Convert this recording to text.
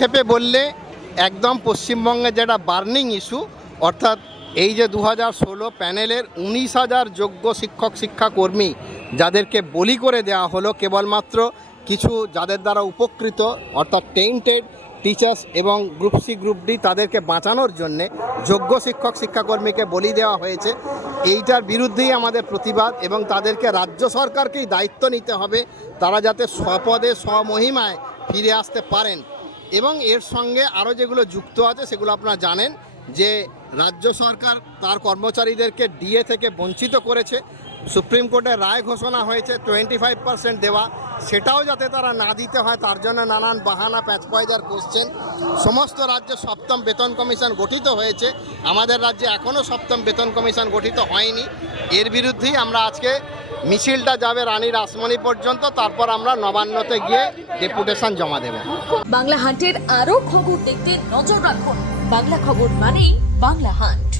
ক্ষেপে বললে একদম পশ্চিমবঙ্গে যেটা বার্নিং ইস্যু, অর্থাৎ এই যে 2016 প্যানেলের 19,000 যোগ্য শিক্ষক শিক্ষাকর্মী যাদেরকে বলি করে দেওয়া হলো কেবলমাত্র কিছু যাদের দ্বারা উপকৃত অর্থাৎ টেন্টেড টিচার্স এবং গ্রুপ সি গ্রুপ ডি তাদেরকে বাঁচানোর জন্যে যোগ্য শিক্ষক শিক্ষাকর্মীকে বলি দেওয়া হয়েছে। এইটার বিরুদ্ধেই আমাদের প্রতিবাদ এবং তাদেরকে রাজ্য সরকারকেই দায়িত্ব নিতে হবে তারা যাতে স্বপদে স্বমহিমায় ফিরে আসতে পারেন। এবং এর সঙ্গে আরও যেগুলো যুক্ত আছে সেগুলো আপনারা জানেন যে রাজ্য সরকার তার কর্মচারীদেরকে ডিএ থেকে বঞ্চিত করেছে। সুপ্রিম কোর্টের রায় ঘোষণা হয়েছে 25% দেওয়া, সেটাও যাতে তারা না দিতে হয় তার জন্য নানান বাহানা প্যাচপয়জার করছেন। সমস্ত রাজ্যে সপ্তম বেতন কমিশন গঠিত হয়েছে, আমাদের রাজ্যে এখনও সপ্তম বেতন কমিশন গঠিত হয়নি। এর বিরুদ্ধেই আমরা আজকে মিছিলটা যাবে রানী রাসমণি পর্যন্ত, তারপর আমরা নবান্নতে গিয়ে ডেপুটেশন জমা দেব। বাংলা হান্টের আরো খবর দেখতে নজর রাখুন। বাংলা খবর মানেই বাংলা হান্ট।